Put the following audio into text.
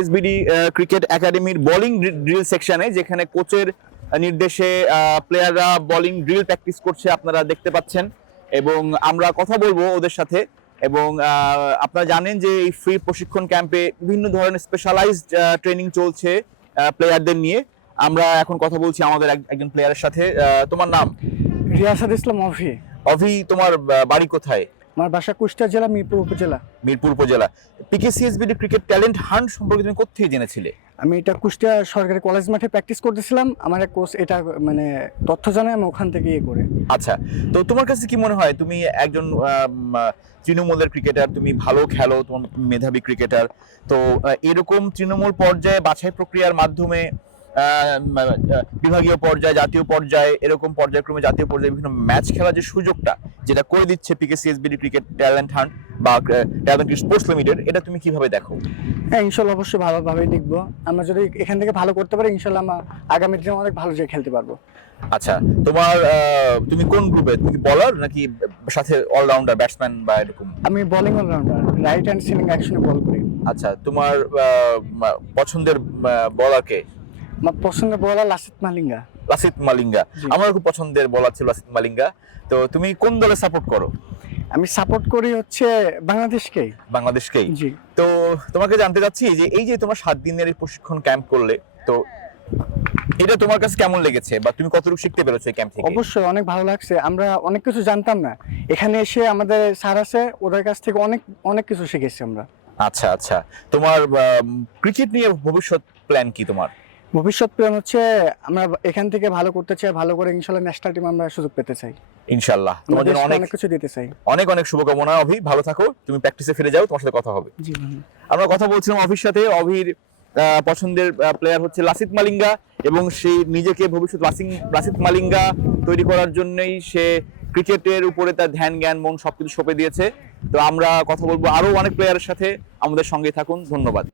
SBD cricket একাডেমির bowling drill সেকশনে যেখানে কোচের নির্দেশে প্লেয়াররা বোলিং ড্রিল প্র্যাকটিস করছে আপনারা দেখতে পাচ্ছেন। এবং আমরা কথা বলব ওদের সাথে। এবং আপনারা জানেন যে এই ফ্রি প্রশিক্ষণ ক্যাম্পে বিভিন্ন ধরনের স্পেশালাইজড ট্রেনিং চলছে প্লেয়ারদের নিয়ে। আমরা এখন কথা বলছি আমাদের এক- একজন প্লেয়ারের সাথে। তোমার নাম? রিয়াসাদ ইসলাম অভি। অভি তোমার বাড়ি কোথায়? আমার বাসা কুষ্টিয়া জেলা মিরপুর উপজেলা। মিরপুর উপজেলা। পিকেসিএসবিডি ক্রিকেট ট্যালেন্ট হান্ট সম্পর্কে তুমি কোথেকে জেনেছিলে? আমি এটা কুষ্টিয়া সরকারি কলেজ মাঠে প্র্যাকটিস করতেছিলাম। আমার এক কোচ এটা মানে তথ্য জানায় আমি ওখান থেকে ইয়ে করে। আচ্ছা তো তোমার কাছে কি মনে হয় তুমি একজন তৃণমূলের ক্রিকেটার তুমি ভালো খেলো তোমার মেধাবী ক্রিকেটার তো এরকম তৃণমূল পর্যায়ে বাছাই প্রক্রিয়ার মাধ্যমে বিভাগীয় পর্যায়ে জাতীয় পর্যায়ে এরকম পর্যায়ক্রমে জাতীয় পর্যায়ে বিভিন্ন ম্যাচ খেলার যে সুযোগটা যেটা করে দিচ্ছে পিকেসিএসবিডি ক্রিকেট ট্যালেন্ট হান্ট বা ট্যালেন্ট স্পোর্টস লিমিটেড এটা তুমি কীভাবে দেখো? হ্যাঁ ইনশাল্লাহ অবশ্যই ভালোভাবেই দেখব। আমরা যদি এখান থেকে ভালো করতে পারি ইনশাল্লাহ আমরা আগামী দিনে অনেক ভালো জায়গায় খেলতে পারব। আচ্ছা তোমার তুমি কোন গ্রুপে তুমি কি বলার নাকি সাথে অলরাউন্ডার ব্যাটসম্যান বা এরকম? আমি বোলিং অলরাউন্ডার রাইট হ্যান্ড সিলিং অ্যাকশনে বল করি। আচ্ছা তোমার পছন্দের বলারকে আমার পছন্দের বলার লাসিত মালিঙ্গা। লাসিত মালিঙ্গা। আমার খুব পছন্দের বলার ছিল লাসিত মালিঙ্গা। তো তুমি কোন দলে সাপোর্ট করো? আমি সাপোর্ট করি হচ্ছে বাংলাদেশকেই। বাংলাদেশকেই? জি। তো তোমাকে জানতে চাচ্ছি যে এই যে তোমার সাত দিনের এই প্রশিক্ষণ ক্যাম্প করলে তো এটা তোমার কাছে কেমন লেগেছে বা তুমি কতটুকু শিখতে পেরেছ ক্যাম্প থেকে? অবশ্যই অনেক ভালো লাগছে। আমরা অনেক কিছু জানতাম না। এখানে এসে আমাদের স্যার আছে ওদের কাছ থেকে অনেক অনেক কিছু শিখেছি আমরা। আচ্ছা আচ্ছা। তোমার ক্রিকেট নিয়ে ভবিষ্যৎ প্ল্যান কি তোমার? ভবিষ্যৎ প্ল্যান হচ্ছে আমরা এখান থেকে ভালো করতে চাই ভালো করে ইনশাল্লাহ ন্যাশনাল টিম আমরা সুযোগ পেতে চাই। ইনশাল্লাহ। তোমার জন্য অনেক অনেক কিছু দিতে চাই। অনেক অনেক শুভকামনা অভি ভালো থাকো। তুমি প্র্যাকটিসে ফিরে যাও তোমার সাথে কথা হবে। জি আমরা কথা বলছিলাম অভির সাথে। অভির পছন্দের প্লেয়ার হচ্ছে লাসিত মালিঙ্গা এবং সেই নিজেকে ভবিষ্যৎ লাসিং লাসিত মালিঙ্গা তৈরি করার জন্যই সে ক্রিকেটের উপরে তার ধ্যান জ্ঞান মন সবকিছু সঁপে দিয়েছে। তো আমরা কথা বলব আরও অনেক প্লেয়ারের সাথে। আমাদের সঙ্গে থাকুন। ধন্যবাদ।